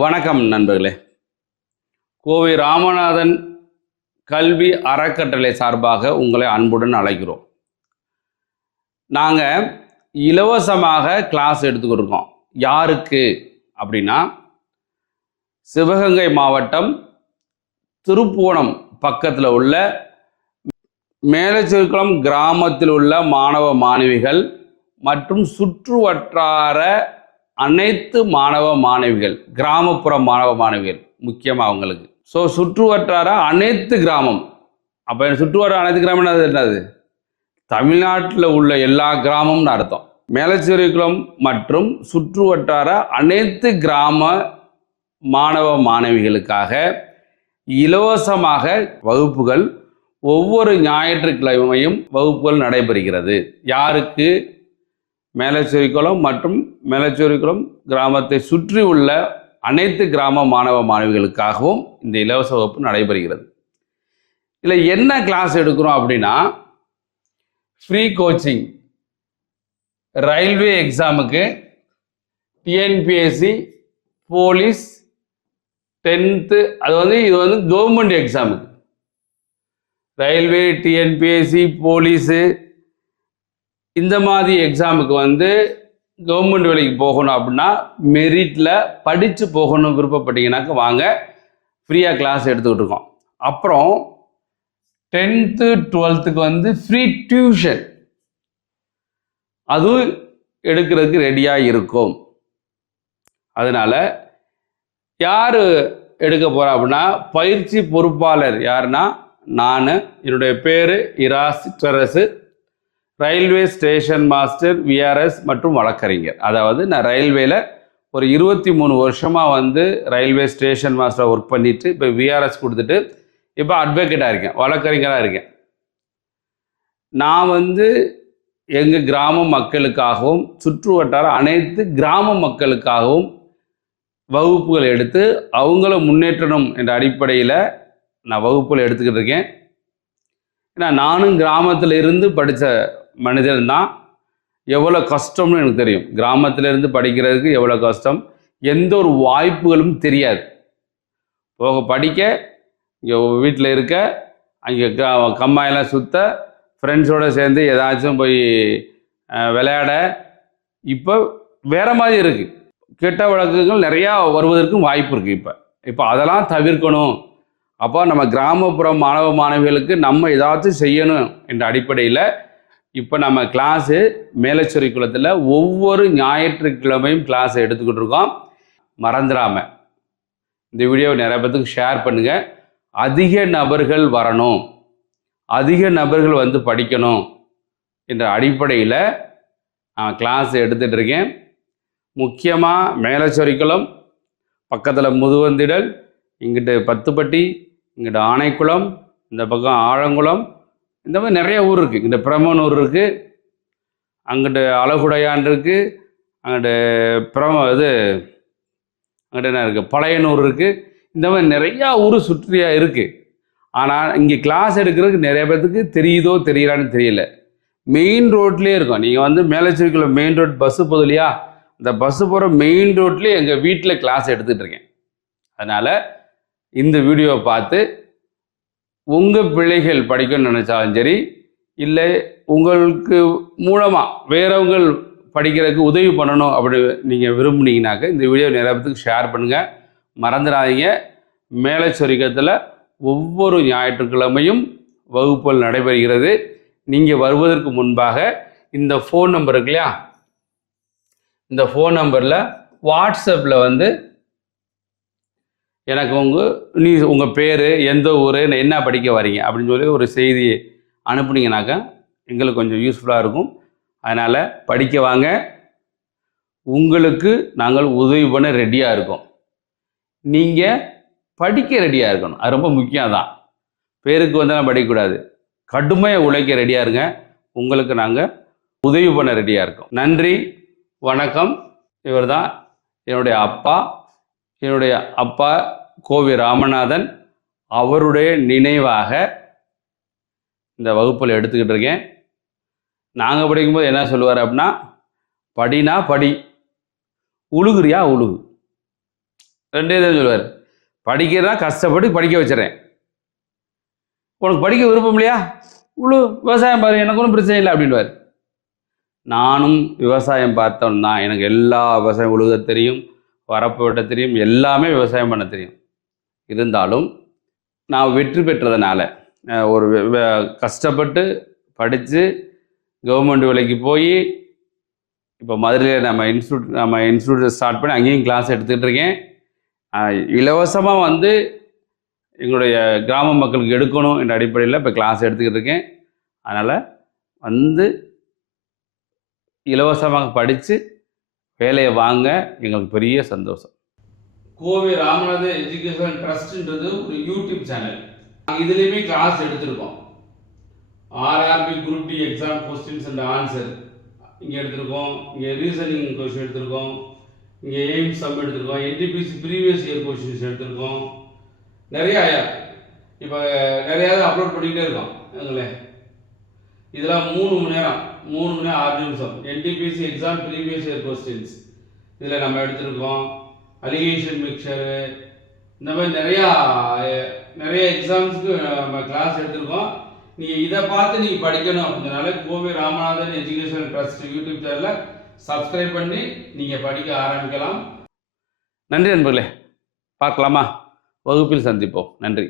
வணக்கம் நண்பர்களே. கோவை ராமநாதன் கல்வி அறக்கட்டளை சார்பாக உங்களை அன்புடன் அழைக்கிறோம். நாங்கள் இலவசமாக கிளாஸ் எடுத்துக்கிட்டு இருக்கோம். யாருக்கு அப்படின்னா, சிவகங்கை மாவட்டம் திருப்புவனம் பக்கத்தில் உள்ள மேலச்சிறுகுளம் கிராமத்தில் உள்ள மாணவ மாணவிகள் மற்றும் சுற்று வட்டார அனைத்து மாணவ மாணவிகள், கிராமப்புற மாணவ மாணவிகள் முக்கியமாக அவங்களுக்கு. ஸோ சுற்று வட்டார அனைத்து கிராமம், அப்போ சுற்று வட்டார அனைத்து கிராமம் என்னது? தமிழ்நாட்டில் உள்ள எல்லா கிராமம்னு அர்த்தம். மேலச்சிறுகுளம் மற்றும் சுற்று வட்டார அனைத்து கிராம மாணவ மாணவிகளுக்காக இலவசமாக வகுப்புகள் ஒவ்வொரு ஞாயிற்றுக்கிழமையும் வகுப்புகள் நடைபெறுகிறது. யாருக்கு? மேலச்சிறுகுளம் மற்றும் மேலச்சிறுகுளம் கிராமத்தை சுற்றி உள்ள அனைத்து கிராம மாணவ மாணவிகளுக்காகவும் இந்த இலவச வகுப்பு நடைபெறுகிறது. இதில் என்ன கிளாஸ் எடுக்கிறோம் அப்படின்னா, ஃப்ரீ கோச்சிங், ரயில்வே எக்ஸாமுக்கு, டிஎன்பிஎஸ்சி, போலீஸ், 10th, இது வந்து கவர்மெண்ட் எக்ஸாமுக்கு, ரயில்வே, டிஎன்பிஎஸ்சி, போலீஸு, இந்த மாதிரி எக்ஸாமுக்கு வந்து கவர்மெண்ட் வேலைக்கு போகணும் அப்படின்னா மெரிட்டில் படித்து போகணும் விருப்பப்பட்டீங்கன்னாக்க வாங்க, ஃப்ரீயாக கிளாஸ் எடுத்துக்கிட்டு இருக்கோம். அப்புறம் 10th 12th வந்து ஃப்ரீ டியூஷன், அதுவும் எடுக்கிறதுக்கு ரெடியாக இருக்கும். அதனால் யார் எடுக்க போகிறா அப்படின்னா, பயிற்சி பொறுப்பாளர் யாருன்னா நான், என்னுடைய பேர் இரா சிற்றரசு, ரயில்வே ஸ்டேஷன் மாஸ்டர், விஆர்எஸ் மற்றும் வழக்கறிஞர். அதாவது நான் ரயில்வேல ஒரு 23 வருஷமாக வந்து ரயில்வே ஸ்டேஷன் மாஸ்டர் ஒர்க் பண்ணிவிட்டு இப்போ விஆர்எஸ் கொடுத்துட்டு இப்போ அட்வொகேட்டாக இருக்கேன், வழக்கறிஞராக இருக்கேன். நான் வந்து எங்கள் கிராம மக்களுக்காகவும் சுற்று வட்டார அனைத்து கிராம மக்களுக்காகவும் வகுப்புகள் எடுத்து அவங்கள முன்னேற்றணும் என்ற அடிப்படையில் நான் வகுப்புகள் எடுத்துக்கிட்டு இருக்கேன். ஏன்னா நானும் கிராமத்தில் இருந்து படித்த மனிதன் தான். எவ்வளோ கஷ்டம்னு எனக்கு தெரியும். கிராமத்திலேருந்து படிக்கிறதுக்கு எவ்வளோ கஷ்டம், எந்த ஒரு வாய்ப்புகளும் தெரியாது. போக படிக்க, இங்கே வீட்டில் இருக்க, அங்கே கம்மாயெல்லாம் சுற்ற, ஃப்ரெண்ட்ஸோடு சேர்ந்து ஏதாச்சும் போய் விளையாட, இப்போ வேறு மாதிரி இருக்குது. கெட்ட வழக்குகள் நிறையா வருவதற்கும் வாய்ப்பு இருக்குது. இப்போ அதெல்லாம் தவிர்க்கணும். அப்போ நம்ம கிராமப்புற மாணவ மாணவிகளுக்கு நம்ம ஏதாச்சும் செய்யணும் என்ற அடிப்படையில் இப்போ நம்ம கிளாஸு மேலச்சிறுகுளத்தில் ஒவ்வொரு ஞாயிற்றுக்கிழமையும் கிளாஸ் எடுத்துக்கிட்டு இருக்கோம். மறந்துடாமல் இந்த வீடியோவை நிறைய பேருக்கு ஷேர் பண்ணுங்கள். அதிக நபர்கள் வரணும், அதிக நபர்கள் வந்து படிக்கணும் என்ற அடிப்படையில் நான் கிளாஸ் எடுத்துகிட்டு இருக்கேன். முக்கியமாக மேலச்சிறுகுளம் பக்கத்தில் முதுவந்திடல், இங்கிட்டு பத்துப்பட்டி, இங்கிட்ட ஆனைக்குளம், இந்த பக்கம் ஆழங்குளம், இந்த மாதிரி நிறைய ஊர் இருக்குது. இங்கிட்ட பிரமனூர் இருக்குது, அங்கிட்டு அழகுடையான் இருக்குது, அங்கிட்டு அங்கிட்ட என்ன இருக்குது, பழையனூர் இருக்குது. இந்த மாதிரி நிறையா ஊர் சுற்றியாக இருக்குது. ஆனால் இங்கே கிளாஸ் எடுக்கிறதுக்கு நிறைய பேர்த்துக்கு தெரியுதோ தெரியலான்னு தெரியல. மெயின் ரோட்லேயே இருக்கும். நீங்கள் வந்து மேலச்சிறுகுளம் மெயின் ரோட் பஸ்ஸு போகுது இல்லையா, இந்த பஸ்ஸு போகிற மெயின் ரோட்லேயே எங்கள் வீட்டில் கிளாஸ் எடுத்துகிட்டு இருக்கேன். அதனால் இந்த வீடியோவை பார்த்து உங்கள் பிள்ளைகள் படிக்கணும்னு நினச்சாலும் சரி, இல்லை உங்களுக்கு மூலமாக வேறவங்க படிக்கிறதுக்கு உதவி பண்ணணும் அப்படி நீங்கள் விரும்புனீங்கனாக்க இந்த வீடியோ நிறைய பேருக்கு ஷேர் பண்ணுங்கள். மறந்துடாதீங்க, மேலச்சிறுகுளத்தில் ஒவ்வொரு ஞாயிற்றுக்கிழமையும் வகுப்புகள் நடைபெறுகிறது. நீங்கள் வருவதற்கு முன்பாக இந்த ஃபோன் நம்பர் இருக்கு இல்லையா, இந்த ஃபோன் நம்பரில் வாட்ஸ்அப்பில் வந்து எனக்கு உங்கள் பேர், எந்த ஊர், என்ன படிக்க வரீங்க அப்படின்னு சொல்லி ஒரு செய்தி அனுப்புனீங்கனாக்கா எங்களுக்கு கொஞ்சம் யூஸ்ஃபுல்லாக இருக்கும். அதனால் படிக்க வாங்க, உங்களுக்கு நாங்கள் உதவி பண்ண ரெடியாக இருக்கோம். நீங்கள் படிக்க ரெடியாக இருக்கணும், அது ரொம்ப முக்கியம் தான். பேருக்கு வந்தாலும் படிக்கக்கூடாது, கடுமையாக உழைக்க ரெடியாக இருங்க. உங்களுக்கு நாங்கள் உதவி பண்ண ரெடியாக இருக்கோம். நன்றி, வணக்கம். இவர் தான் என்னுடைய அப்பா கோவை ராமநாதன். அவருடைய நினைவாக இந்த வகுப்பில் எடுத்துக்கிட்டு இருக்கேன். நாங்கள் படிக்கும்போது என்ன சொல்லுவார் அப்படின்னா, படினா படி, உழுகுறியா உழுகு. ரெண்டே தான் சொல்லுவார். படிக்கிறா கஷ்டப்பட்டு படிக்க வச்சுறேன். உனக்கு படிக்க விருப்பம் இல்லையா? இவ்வளோ விவசாயம் பாரு, எனக்கு ஒன்றும் பிரச்சனை இல்லை அப்படின்வார். நானும் விவசாயம் பார்த்தவன் தான். எனக்கு எல்லா விவசாயம் உழுக தெரியும், வரப்பு வெட்ட தெரியும், எல்லாமே விவசாயம் பண்ண தெரியும். இருந்தாலும் நான் வெற்றி பெற்றதுனால ஒரு கஷ்டப்பட்டு படித்து கவர்மெண்ட் வேலைக்கு போய் இப்போ மதுரையில் நம்ம இன்ஸ்டியூட் ஸ்டார்ட் பண்ணி அங்கேயும் கிளாஸ் எடுத்துக்கிட்டு இருக்கேன். இலவசமாக வந்து எங்களுடைய கிராம மக்களுக்கு எடுக்கணும் என்ற அடிப்படையில் இப்போ கிளாஸ் எடுத்துக்கிட்டு இருக்கேன். அதனால் வந்து இலவசமாக படித்து வேலையை வாங்க, எங்களுக்கு பெரிய சந்தோஷம். கோவை ராமநாதர் எஜுகேஷன் ட்ரஸ்ட்ன்றது ஒரு யூடியூப் சேனல். இதுலேயுமே கிளாஸ் எடுத்திருக்கோம். RRB group D exam questions and answer இங்கே எடுத்திருக்கோம். இங்கே ரீசனிங் கொஸ்டின் எடுத்திருக்கோம். இங்கே எய்ம்ஸ் சம் எடுத்திருக்கோம். என்டிபிசி ப்ரீவியஸ் இயர் கொஸ்டின்ஸ் எடுத்திருக்கோம். நிறையா இப்போ நிறையாவது அப்லோட் பண்ணிக்கிட்டே இருக்கோம். எங்களே இதெல்லாம் 3 மணி நேரம் 6 நிமிஷம் NTPC exam previous year questions இதில் நம்ம எடுத்திருக்கோம். அலிகேஷன் மிக்சரு இந்த மாதிரி நிறைய எக்ஸாம்ஸுக்கு நம்ம கிளாஸ் எடுத்திருக்கோம். நீங்கள் இதை பார்த்து நீங்கள் படிக்கணும் அப்படின்றனால Kovai Ramanathan education trust YouTube சேனலை சப்ஸ்கிரைப் பண்ணி நீங்கள் படிக்க ஆரம்பிக்கலாம். நன்றி நண்பர்களே, பார்க்கலாமா? வகுப்பில் சந்திப்போம். நன்றி.